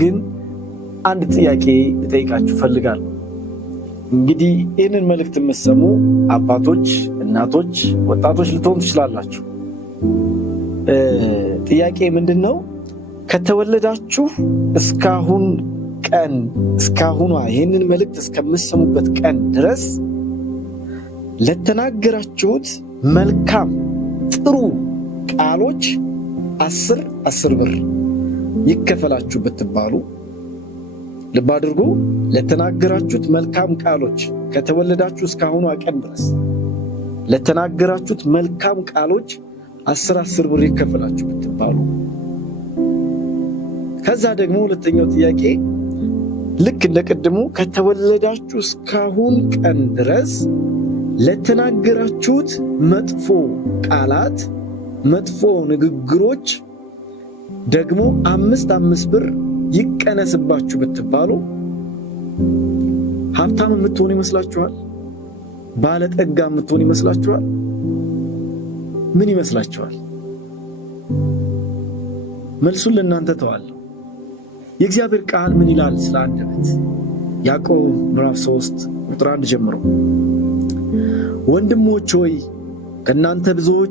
ግን አንድ ጥያቄ ልጠይቃችሁ ፈልጋለሁ። እንግዲህ ይህንን መልእክት የምትሰሙ አባቶች፣ እናቶች፣ ወጣቶች ልትሆኑ ትችላላችሁ። ጥያቄ ምንድነው? ከተወለዳችሁ እስካሁን ቀን እስካሁኗ ይህንን መልእክት እስከምትሰሙበት ቀን ድረስ ለተናገራችሁት መልካም ጥሩ ቃሎች 10 ብር ይከፈላችሁ ብትባሉ፣ ልብ አድርጉ፣ ለተናገራችሁት መልካም ቃሎች ከተወለዳችሁ እስካሁኗ ቀን ድረስ ለተናገራችሁት መልካም ቃሎች 10 ብር ይከፈላችሁ ብትባሉ፣ ከዛ ደግሞ ሁለተኛው ጥያቄ ልክ እንደቀደሙ ከተወለዳችሁ እስካሁን ቀን ድረስ ለተናገራችሁት መጥፎ ቃላት መጥፎ ንግግሮች ደግሞ 5 ብር ይቀነስባችሁ ብትባሉ ሀብታም የምትሆኑ ይመስላችኋል? ባለጠጋ የምትሆኑ ይመስላችኋል? ምን ይመስላችኋል? መልሱን ለእናንተ ተዋለሁ። የእግዚአብሔር ቃል ምን ይላል ስለ አንደበት? ያዕቆብ ምዕራፍ 3 ቁጥር 1 ጀምሮ ወንድሞች ሆይ ከእናንተ ብዙዎች